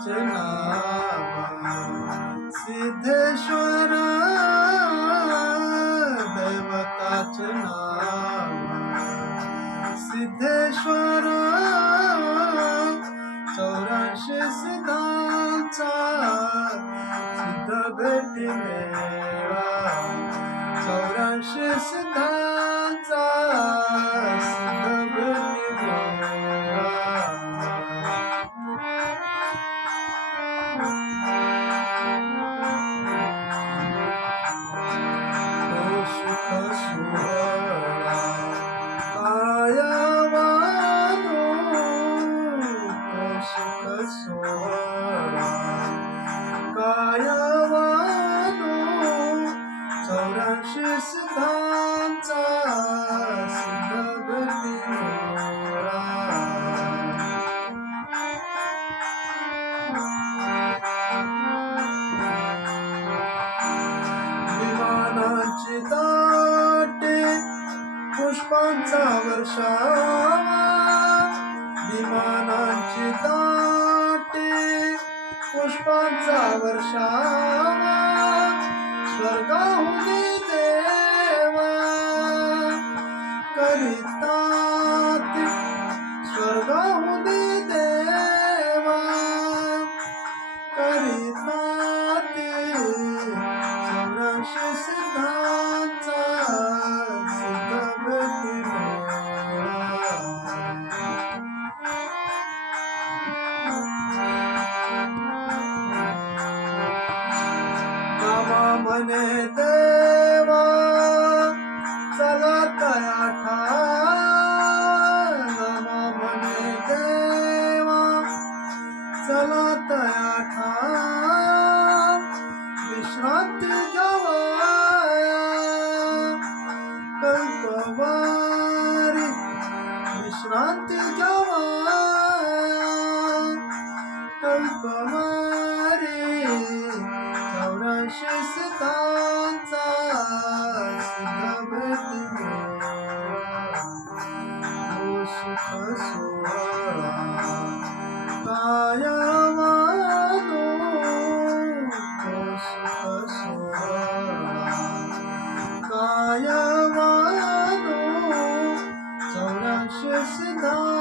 दैवताचे नाव सिद्धेश्वर दैवताचे नाव सिद्धेश्वर चौऱ्याऐंशी सिद्धांचा सिद्ध भेटी मेळा चौऱ्याऐंशी सिद्धांचा सिद्ध भेटी सिद्धांचा सिद्ध गती मेळा. विमानाची दाटे पुष्पांचा वर्षावा विमानाची दाटे पुष्पांचा वर्षावा स्वर्गाहुनी करितात. स्वर्गाहुनी देवा करितात. चौऱ्याऐंशी सिद्धांचा सिद्ध भेटी म्हणे देवा चला तया चलत आठा विश्रांती कल्पवारी. विश्रांती कल्पवारी. चौराशे सितांचा सुख भेट सुख você não é